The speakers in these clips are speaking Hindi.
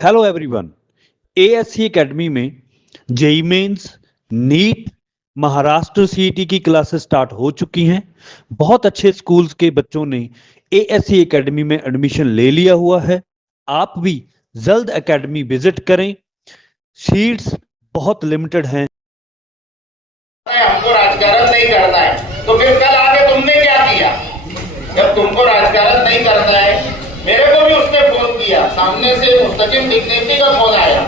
Hello everyone. एएससी एकेडमी में JEE mains, NEET, Maharashtra CET की क्लासेस स्टार्ट हो चुकी हैं। बहुत अच्छे स्कूल्स के बच्चों ने एएससी एकेडमी में एडमिशन ले लिया हुआ है। आप भी जल्द एकेडमी विजिट करें। सीट्स बहुत लिमिटेड हैं। हमको राजकारण नहीं करना है तो फिर कल आके तुमने क्या किया? जब तुमको राजकारण नहीं करना है, मेरे को भी उसने फोन किया, सामने से मुस्तकिम डिग्निटी का फोन आया।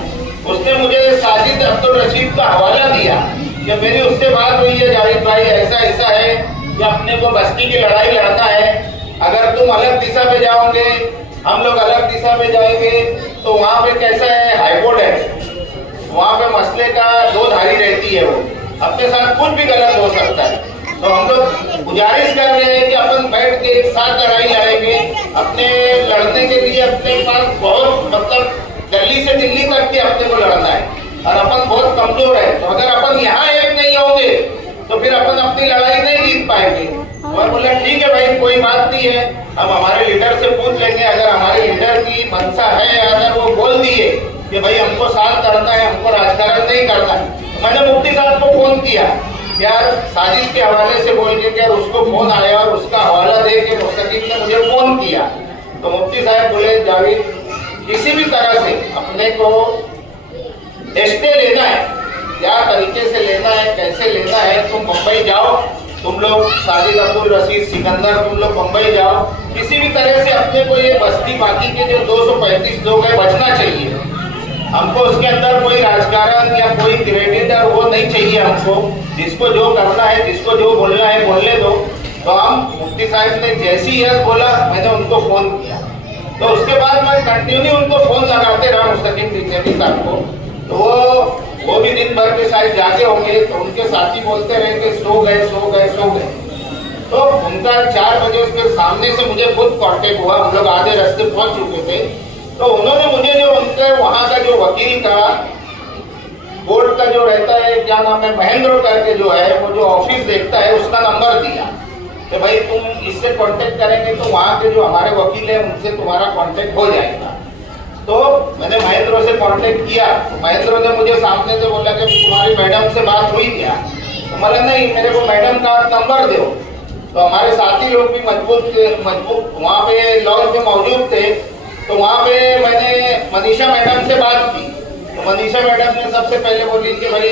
उसने मुझे साजिद अब्दुल रशीद का हवाला दिया कि मेरी उससे बात हुई है, जावेद भाई ऐसा ऐसा है कि अपने को बस्ती की लड़ाई लड़ना है। अगर तुम अलग दिशा पे जाओगे, हम लोग अलग दिशा पे जाएंगे, तो वहाँ पे कैसा है, हाईकोर्ट है, वहाँ पे मसले का दो धारी रहती है। वो अपने साथ कुछ भी गलत हो सकता है। तो हम लोग गुजारिश कर रहे हैं कि अपन बैठ के एक साथ लड़ाई लड़ेंगे। अपने लड़ने के लिए अपने पास बहुत दिल्ली से दिल्ली तक के अपने को लड़ना है और अपन बहुत कमजोर है। तो अगर अपन यहाँ एक नहीं होंगे तो फिर अपन अपनी लड़ाई नहीं जीत पाएंगे। और बोले ठीक है भाई, कोई बात नहीं है, हम हमारे लीडर से पूछ लेंगे। अगर हमारे लीडर की मंशा है, अगर वो बोल दिए कि भाई हमको साथ करना है, हमको राजकारण नहीं करना है, मैंने मुफ्ती साहब को फोन किया यार, साजिद के हवाले से बोल के यार, उसको फोन आया और उसका हवाला दे के मुस्तकिम ने मुझे फोन किया। तो मुफ्ती साहब बोले जावेद, किसी भी तरह से अपने को स्टे लेना है, क्या तरीके से लेना है, कैसे लेना है, तुम मुंबई जाओ, तुम लोग साजिद अब्दुल रशीद सिकंदर, तुम लोग मुंबई जाओ। किसी भी तरह से अपने को ये बस्ती बाकी के जो 235 लोग है बचना चाहिए। हमको उसके अंदर कोई राजकारण या कोई क्रेडिट और वो नहीं चाहिए। हमको जिसको जो करना है, जिसको जो बोलना है बोलने दो। तो हम मुफ्ती साहब ने जैसी यस बोला, मैंने उनको फोन किया। तो उसके बाद मैं कंटिन्यू उनको फोन लगाते रहा मुस्तकिम डिग्निटी साहब को। तो वो भी दिन भर के शायद जागे होंगे, तो उनके साथी बोलते रहे कि सो गए सो गए सो गए। तो उनका 4 बजे फिर सामने से मुझे खुद कॉन्टेक्ट हुआ, हम लोग आधे रास्ते पहुंच चुके थे। तो उन्होंने मुझे जो उनके वहां का जो वकील का कोर्ट का जो रहता है, क्या नाम है, महेंद्र करके जो है, वो जो ऑफिस देखता है, उसका नंबर दिया कि भाई तुम इससे कांटेक्ट करेंगे तो वहां के जो हमारे वकील है उनसे तुम्हारा कांटेक्ट हो जाएगा। तो मैंने महेंद्र से कांटेक्ट किया। तो महेंद्र ने मुझे सामने से बोला कि तुम्हारी मैडम से बात हुई क्या? तो मैंने नहीं, मेरे को मैडम का नंबर दो। तो हमारे साथी लोग भी मजबूत वहाँ पे लॉज में मौजूद थे। तो वहाँ पे मैंने मनीषा मैडम से बात की। तो मनीषा मैडम ने सबसे पहले बोली कि भाई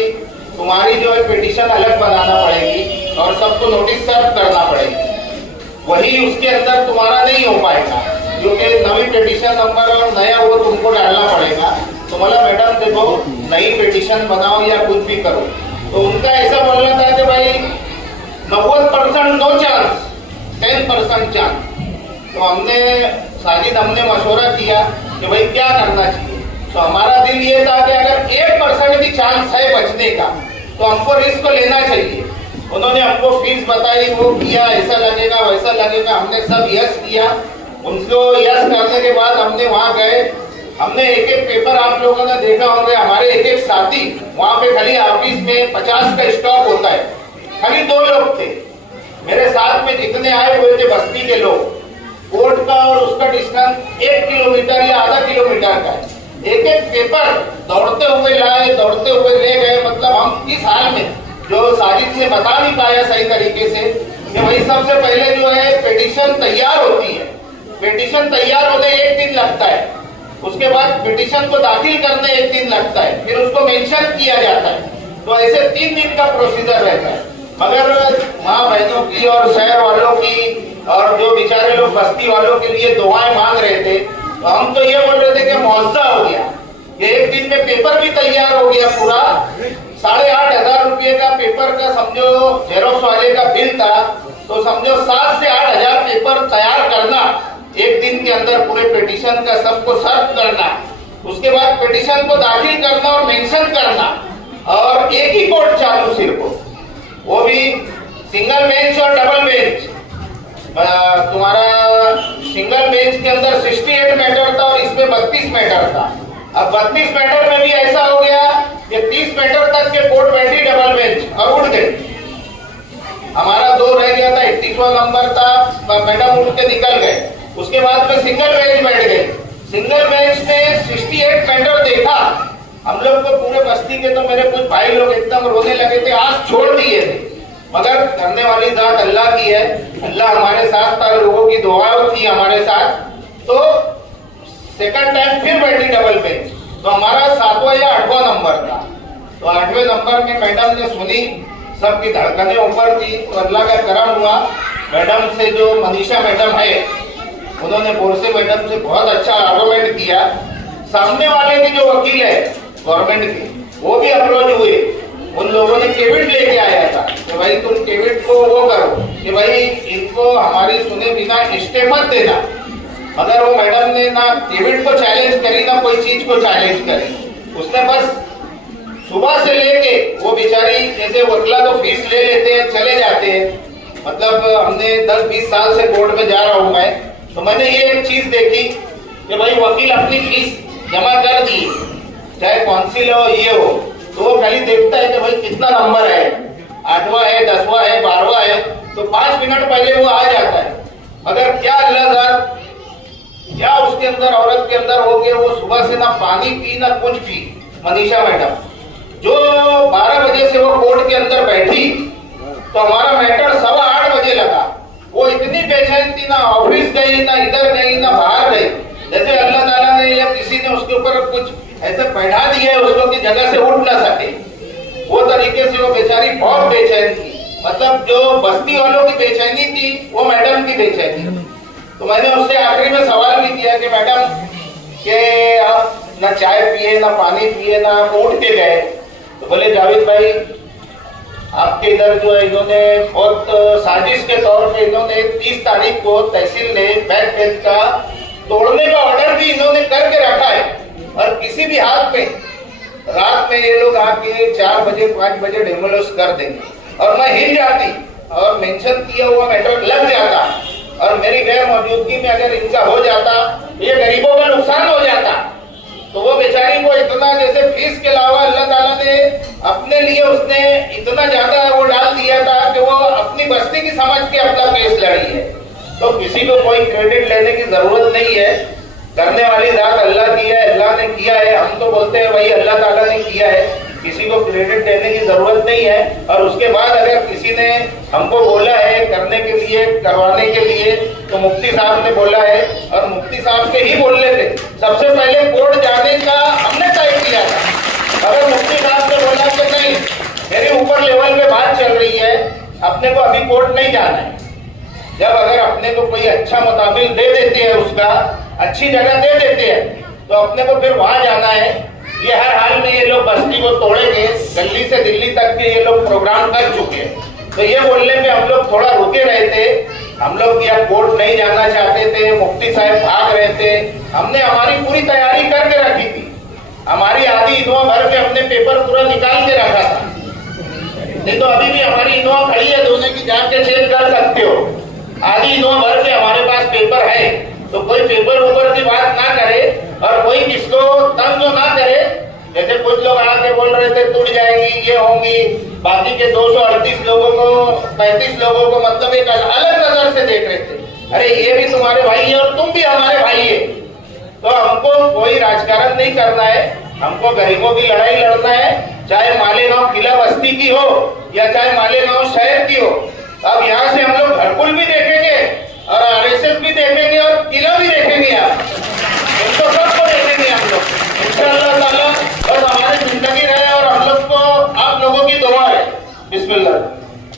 तुम्हारी जो है पिटीशन अलग बनाना पड़ेगी और सबको नोटिस सर्व करना पड़ेगी, वही उसके अंदर तुम्हारा नहीं हो पाएगा, क्योंकि नवी पिटीशन नंबर और नया वो तुमको डालना पड़ेगा। तो बोला मैडम देखो, नई पिटीशन बनाओ या कुछ भी करो। तो उनका ऐसा बोलना था कि भाई 90% नो चांस, 10% चांस। तो हमने मशवरा किया कि भाई क्या करना चाहिए। तो हमारा दिल ये था कि अगर 1% भी चांस है बचने का तो हमको रिस्क लेना चाहिए। उन्होंने हमको फीस बताई, वो किया, ऐसा लगेगा वैसा लगेगा, हमने सब यस किया। उनको यस करने के बाद हमने वहाँ गए, हमने एक एक पेपर, आप लोगों ने देखा होंगे, हमारे एक एक साथी वहाँ पे खाली ऑफिस में 50 का स्टॉक होता है, खाली 2 लोग थे। मेरे साथ में जितने आए हुए थे बस्ती के लोग, कोर्ट का और उसका डिस्टेंस 1 किलोमीटर या आधा किलोमीटर का है। एक एक पेपर दौड़ते हुए लाए, दौड़ते हुए ले गए। मतलब हम इस हाल में, जो साजिद ने बता नहीं पाया सही तरीके से, कि भाई सबसे पहले जो है पिटीशन तैयार होती है, पिटीशन तैयार होने 1 दिन लगता है, उसके बाद पिटीशन को दाखिल करने 1 दिन लगता है, फिर उसको मेंशन किया जाता है। तो ऐसे 3 दिन का प्रोसीजर रहता है। मगर माँ बहनों की और शहर वालों की और जो बेचारे लोग बस्ती वालों के लिए दुआएं मांग रहे थे, तो हम तो ये बोल रहे थे कि मुआवजा हो गया, ये 1 दिन में पेपर भी तैयार हो गया पूरा। 8,500 रुपये का पेपर का समझो जेरोक्स वाले का बिल था। तो समझो 7 से 8,000 पेपर तैयार करना 1 दिन के अंदर, पूरे पिटीशन का सबको सर्व करना, उसके बाद पिटीशन को दाखिल करना और मेंशन करना, और एक ही कोर्ट चालू सिर्फ, वो भी सिंगल बेंच और डबल बेंच। तुम्हारा सिंगल बेंच के अंदर 68 मैटर था और इसमें 32 मैटर था। अब 32 मैटर में भी ऐसा हो गया कि 30 मैटर तक के कोर्ट बैठी डबल बेंच और उठ गए। हमारा 2 रह गया था, 31वां नंबर था, मैडम उठ के निकल गए। उसके बाद में सिंगल बेंच बैठ गए। सिंगल बेंच में 68 बस्ती के तो मेरे कुछ भाई लोग एकदम रोने लगे थे, आज छोड़ दिए थे, मगर करने वाली जात अल्लाह की है। अल्लाह हमारे साथ था, लोगों की दुआएं थी हमारे साथ, तो सेकंड टाइम फिर बैठी डबल बेंच, तो हमारा 7वां या 8वां नंबर था। तो 8वें नंबर में मैडम ने सुनी, सबकी धड़कनें ऊपर थी, तो अल्लाह का करम हुआ, मैडम से जो मनीषा मैडम है उन्होंने बोरसे मैडम से बहुत अच्छा आर्गुमेंट किया। सामने वाले के जो वकील है गवर्नमेंट के, वो भी अप्रोच हुए, उन लोगों ने केविट लेके आया था कि भाई तुम केविट को वो करो कि भाई इनको हमारी सुने बिना स्टे मत देना, मगर वो मैडम ने ना केविट को चैलेंज करी ना कोई चीज को चैलेंज करी। उसने बस सुबह से लेके वो बेचारी, जैसे वकीला तो फीस ले लेते हैं चले जाते हैं, मतलब हमने 10-20 साल से कोर्ट में जा रहा हूं मैं, तो मैंने ये एक चीज देखी कि भाई वकील अपनी फीस जमा कर दी, चाहे काउंसिल हो ये हो, तो वो खाली देखता है कि भाई कितना नंबर है, 8वां है, 10वां है, 12वां है, तो 5 मिनट पहले वो आ जाता है। मगर क्या अल्लाह, क्या उसके अंदर औरत के अंदर हो गया, वो सुबह से ना पानी पी ना कुछ पी। मनीषा मैडम जो 12 बजे से वो कोर्ट के अंदर बैठी, तो हमारा मैटर 8:15 बजे लगा। वो इतनी बेचैन थी, ना ऑफिस गई, ना इधर गई, ना बाहर गई, जैसे अल्लाह ताला ने या किसी ने उसके ऊपर कुछ ऐसे बैठा दिया है उसको कि जगह से उठ ना सके। वो तरीके से वो बेचारी बहुत बेचैन थी, मतलब जो बस्ती वालों की बेचैनी थी वो मैडम की बेचैनी थी। तो मैंने उससे आखिरी में सवाल भी किया कि मैडम के आप ना चाय पिए ना पानी पिए ना आप उठ के गए, तो बोले जावेद भाई आपके इधर जो है इन्होंने बहुत साजिश के तौर पे इन्होंने 30 तारीख को तहसील ने बैक बेंच का तोड़ने का ऑर्डर भी इन्होंने करके रखा है, और किसी भी हाथ में रात में ये लोग आके 4 बजे 5 बजे डेमोलिश कर देंगे, और मैं हिल जाती और मेंशन किया हुआ मैटर लग जाता, और मेरी गैर मौजूदगी में अगर इनका हो जाता, ये गरीबों का नुकसान हो जाता। तो वो बेचारी को इतना, जैसे फीस के अलावा अल्लाह ताला ने अपने लिए उसने इतना ज्यादा वो डाल दिया था कि वो अपनी बस्ती की समझ के अपना केस लड़ी है। तो किसी को कोई क्रेडिट लेने की जरूरत नहीं है, करने वाली जात अल्लाह की है, अल्लाह ने किया है। हम तो बोलते हैं भाई अल्लाह ताला ने किया है, किसी को क्रेडिट देने की जरूरत नहीं है। और उसके बाद अगर किसी ने हमको बोला है करने के लिए, करवाने के लिए, तो मुफ्ती साहब ने बोला है, और मुफ्ती साहब के ही बोलने थे सबसे पहले कोर्ट जाने का हमने तय किया था। अगर मुफ्ती साहब ने बोला कि नहीं मेरे ऊपर लेवल पे बात चल रही है, अपने को अभी कोर्ट नहीं जाना है, जब अगर अपने को कोई अच्छा मुताबिल दे देते हैं, उसका अच्छी जगह दे देते हैं, तो अपने को फिर वहां जाना है। ये हर हाल में ये लोग बस्ती को तोड़ेंगे, गली से दिल्ली तक के ये लोग प्रोग्राम कर चुके हैं। तो ये बोलने में हम लोग थोड़ा रुके रहे थे, हम लोग या कोर्ट नहीं जाना चाहते थे, मुफ्ती साहब भाग रहे थे, हमने हमारी पूरी तैयारी करके रखी थी। हमारी आधी इनोवा भर के हमने पेपर पूरा निकाल के रखा था, नहीं तो अभी भी हमारी इनोवा खड़ी है, दोनों की जाके चेक कर सकते हो। आधी इनोवा भर के हमारे पास पेपर है, तो कोई पेपर ऊपर की बात ना करे और कोई किसको तंग ना करे। जैसे कुछ लोग आके बोल रहे थे टूट जाएंगी, ये होंगी, बाकी के 238 लोगों को 35 लोगों को मतलब एक अलग नजर से देख रहे थे, अरे ये भी तुम्हारे भाई है और तुम भी हमारे भाई है। तो हमको कोई राजकारण नहीं करना है, हमको गरीबों की लड़ाई लड़ना है, चाहे मालेगांव किला बस्ती की हो या चाहे मालेगांव शहर की हो। अब यहाँ से हम लोग घरकुल भी देखेंगे और RSS भी देखेंगे और किला भी देखेंगे, आप इनको सबको देखेंगे हम लोग इंशाअल्लाह ताला। बस हमारी जिंदगी रहे और हम लोग को आप लोगों की दुआ है। बिस्मिल्लाह।